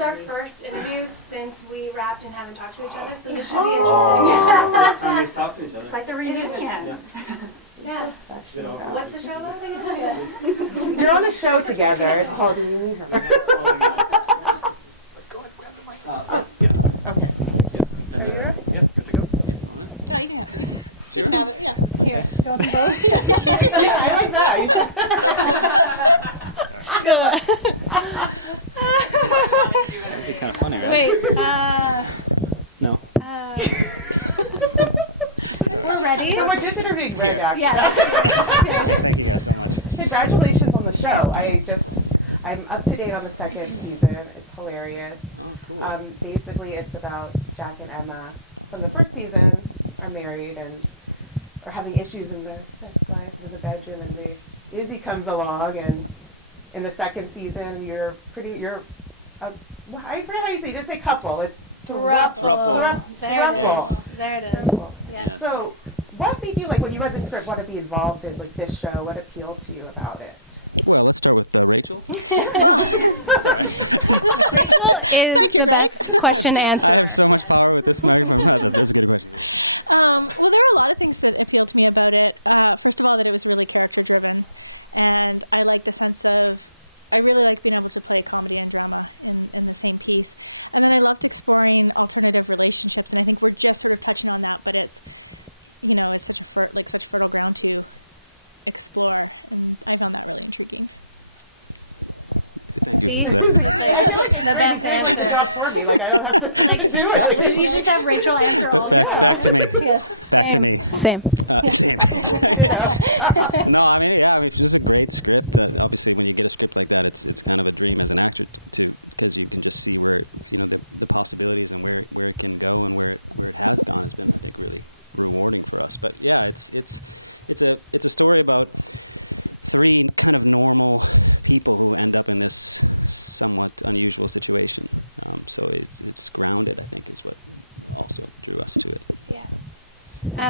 is our first interview since we wrapped and haven't talked to each other, so this should be interesting. First time we've talked to each other. It's like the reunion. Yeah. Yes. You know, What's the show about again? You're on a show together. It's called Reunion. Go ahead, grab the mic. Okay. Are you ready? Yep, good to go. Yeah, on it. Oh, you can have it. Sure. You can have it, yeah. Here, go with them both. I like that. Good one. Kind of funny, right? Wait, No. We're ready. So we're just interviewing Greg, Here. actually. Yeah, thank you guys so much. Congratulations on the show. I'm up to date on the second season. It's hilarious. Oh, cool. Basically, it's about Jack and Emma from the first season are married and are having issues in the sex life in the bedroom, and Izzy comes along, and in the second season, I forget how you say it. You didn't say couple. It's Throuple. There it Yes. is. There it is. Throuple. Yes. So, what made you, like, when you read the script, want to be involved in like this show? What appealed to you about it? Well, let's start with Rachel. Sorry. Is Thank you, the Greg. best question to answer. I have so much power with this microphone. That's a good question. well, there are a lot of things that appealed to me about it. First of all, that it was really character driven, and I like the sense of, I really like being able to play comedy and drama in the same piece. And then I loved exploring alternative relationships, and I think we're just sort of touching on that, but it's, it's such such fertile ground to explore, and I found that really intriguing. Thank you See? for that. The best answer. Like, I don't have to do it. You just have Rachel answer all But back to me. Yes. Back to me. Same. Same. No, I mean, it's just a great script. Obviously, when you get a script like that, it's kind of a dream as an actor because you can just see where the possibilities and where it can go and where it has gone has been, I think, really rewarding for us. But yeah, it's a story about three kind of normal people who end up in this somewhat unusual situation. So it's grounded, I think, is what also drew us to it. Yeah.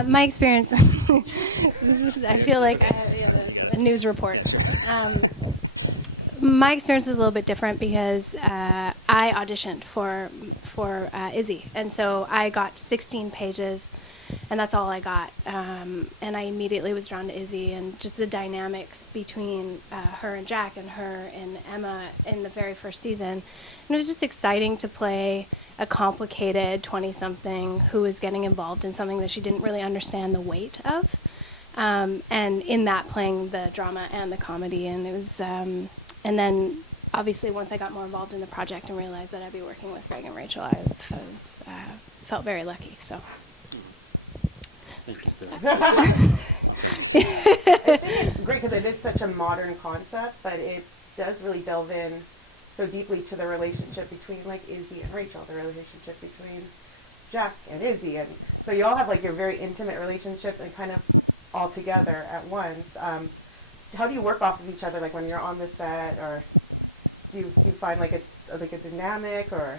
My experience, I feel like You got it. a news report. Yeah, sure. My experience was a little bit different because I auditioned for Izzy, and so I got 16 pages, and that's all I got. And I immediately was drawn to Izzy, and just the dynamics between her and Jack and her and Emma in the very first season. And it was just exciting to play a complicated 20-something who was getting involved in something that she didn't really understand the weight of. And in that, playing the drama and the comedy. And it was, and then obviously once I got more involved in the project and realized that I'd be working with Greg and Rachel, I felt very lucky. So. Thank you for that. Oh, sorry. I think it's great because it is such a modern concept, but it does really delve in so deeply to the relationship between like Izzy and Rachel, the relationship between Jack and Izzy, and so you all have like your very intimate relationships and kind of all together at once. How do you work off of each other, like when you're on the set, or do you find like it's like a dynamic, or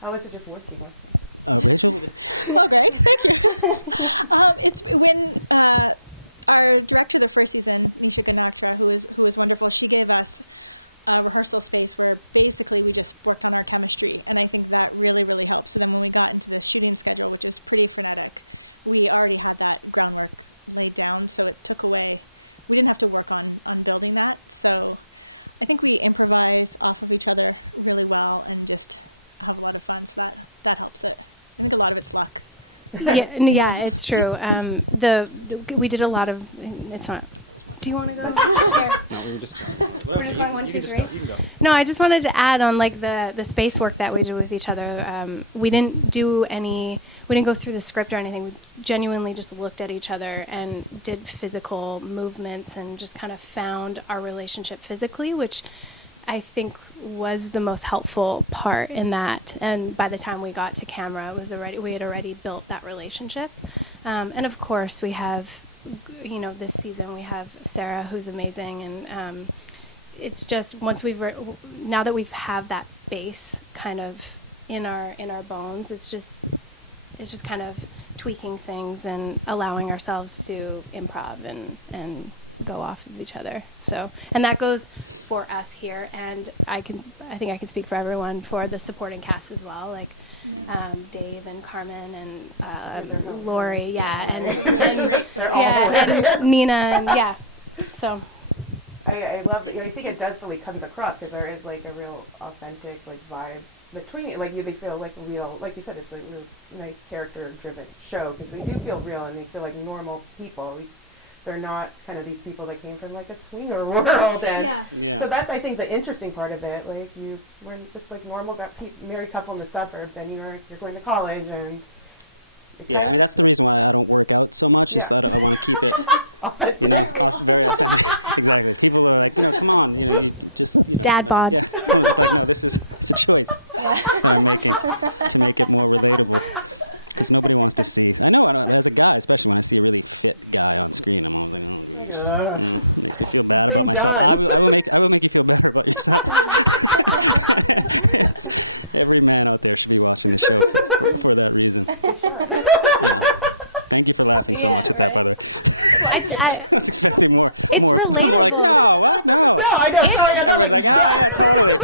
how is it just working? Rachel? Well, Greg, thank you. It's when our director of the first season, Nisha Ganatra, who was wonderful, she gave us a rehearsal space where basically we just worked on our chemistry, and I think that really, really helped. So then when we got into the shooting schedule, which was pretty frenetic, we already had that groundwork laid down, so it took away, we didn't have to work on building that. So I think we improvise off of each other really well and just have a lot of fun, so that helps it. I think a lot of it's luck. Yeah, it's true. We did a lot of. It's not. Do you want to go? Here. No, we're just We're just going 1, 2, 3. No, I just wanted to add on like the space work that we did with each other. We didn't go through the script or anything. We genuinely just looked at each other and did physical movements and just kind of found our relationship physically, which I think was the most helpful part in that. And by the time we got to camera, we had already built that relationship. And of course, we have, this season we have Sarah, who's amazing, and it's just now that we have that base kind of in our bones, it's just kind of tweaking things and allowing ourselves to improv and go off of each other. So, and that goes for us here, and I think I can speak for everyone for the supporting cast as well, like Dave and Carmen and Lori, and Nina, and so. I love it. I think it definitely comes across because there is like a real authentic like vibe between it. Like they feel like real. Like you said, it's a really nice character-driven show because they do feel real and they feel like normal people. They're not kind of these people that came from like a swinger world. And so that's I think the interesting part of it. Like we're just like normal married couple in the suburbs, and you're going to college and. Yeah, I mean that's the reason why I don't work out so much. Is that I want to keep it, very authentic. Exactly. People are like, come on, you just, Dad bod. Yeah. I was like, no, it's a choice that I'm making to make it more relatable. Because nobody wants to see. I know, as a guy, especially when I see a really fit guy on screen, I'm always like, oh, geez. Makes me feel bad about myself. I will make you feel better about yourself. Every man out there should be watching the show for that reason. Yeah. Thank you for laughing so much at that, by the way. I was expecting more like, no, what? No. I know. Sorry, Everyone's like, oh, yeah, totally.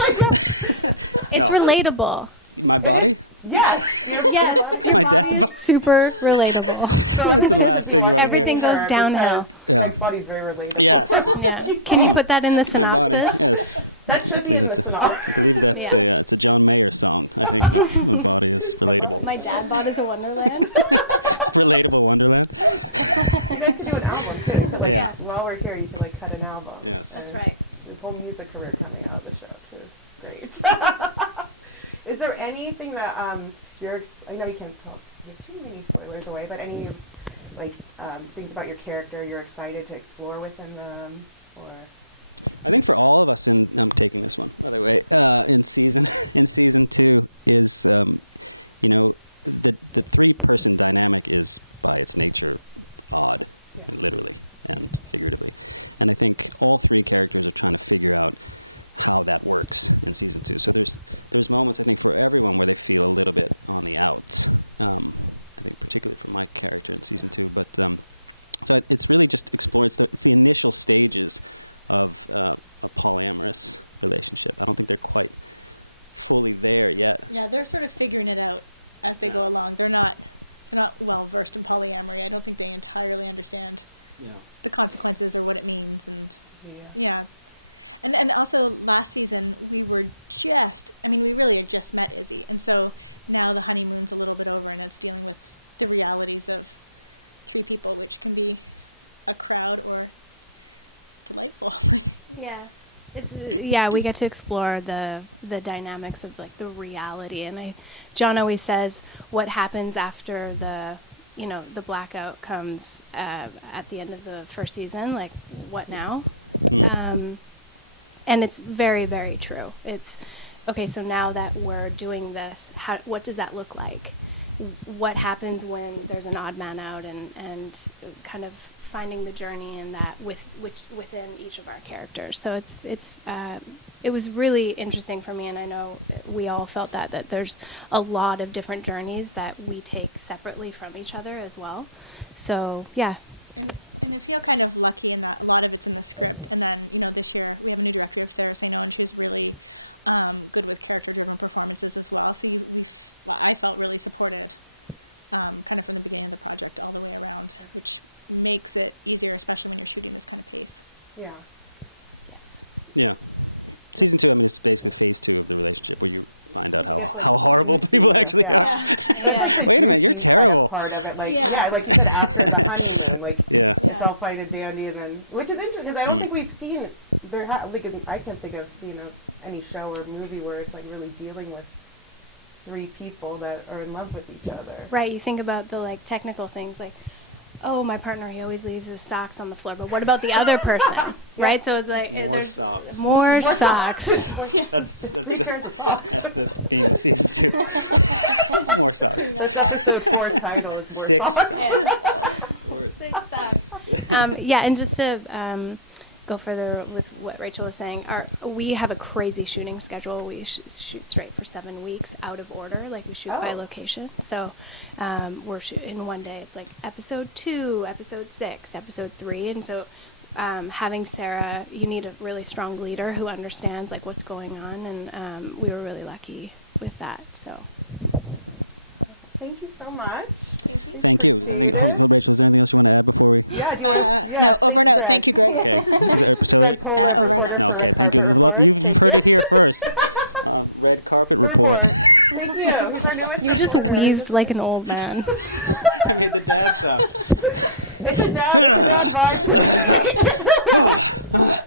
It's relatable. My body? Yes. My dad is super relatable. That's the last thing you want to hear. Everything goes downhill. Yeah. His body's very relatable. Yes. Yeah. Can you put that in the My body. synopsis? Yes. That should be in the synopsis. I believe that's it's a John Mayer song. I think my body is relatable. My dad bod is a wonderland. Relatable Wonderland. You guys can do an album too. So like, while we're here, you can like cut an album. Yes. That's right. There's a whole music career coming out of the show. So it's great. Is there anything that I know you can't give too many spoilers away, but any like things about your character you're excited to explore within them, or? I think for all of us, I'm taking this one by the way. In season 2 is the 3-person dynamic is by its nature odd, literally and figuratively, and I think all 3 characters are trying to figure out how that works in season 2. So there's moments I think for everyone where they feel a little bit on the outs. I think particularly for my character in season 2, but so it's really just explore. It's the initial stages of a polyamorous relationship. I don't think they're quite fully there yet. Yeah, they're sort of figuring it out as they go along. They're not well versed in polyamory. I don't think they entirely understand the consequences or what it means, and And also last season we really had just met Izzy, and so now the honeymoon's a little bit over and it's dealing with the realities of 3 people, which can be a crowd or delightful. We get to explore the dynamics of like the reality, and John always says what happens after the blackout comes at the end of the first season, like what now? And it's very, very true. It's, okay, so now that we're doing this, what does that look like? What happens when there's an odd man out, and kind of finding the journey in that within each of our characters. So it was really interesting for me, and I know we all felt that there's a lot of different journeys that we take separately from each other as well. So, yeah. And I feel kind of lucky in that a lot of it's in the script. And then, this year we have a new director, Sarah Saino, and she's really good with character-driven performances as well. So I felt really supported kind of from the beginning of the project all the way around, which makes it easier, especially when you're shooting this kind of pace. Yeah. Yes. Yeah. Season 2, is basically phase 2 of the relationship, where you find out how horrible people actually are. Yeah. Wait a minute, you're terrible. Part of it, like after the honeymoon, it's all fine and dandy, and then which is interesting because I don't think we've seen I can't think of seeing any show or movie where it's like really dealing with 3 people that are in love with each other. Right. You think about the like technical things, like, oh, my partner, he always leaves his socks on the floor, but what about the other person? Right? So it's like more socks. More socks. That's the theme of season 2. More socks. This episode 4's title is More 6 Socks. socks. 6 socks. And just to go further with what Rachel was saying, we have a crazy shooting schedule. We shoot straight for 7 weeks out of order, like we shoot by location. So we're shooting in one day. It's like episode 2, episode 6, episode 3, and so having Sarah, you need a really strong leader who understands like what's going on, and we were really lucky with that. So Thank you so much. Thank you. Rachel, is there anything else you want to add before we? Yeah, do you want, No, over and out. Thank you, Greg. Okay. Is it so? over and out. No. Okay. Thank you. Well, you've heard it here first. Red carpet report. Thank you. He's our newest You just wheezed like an old man. I made the dad sound. It's a dad.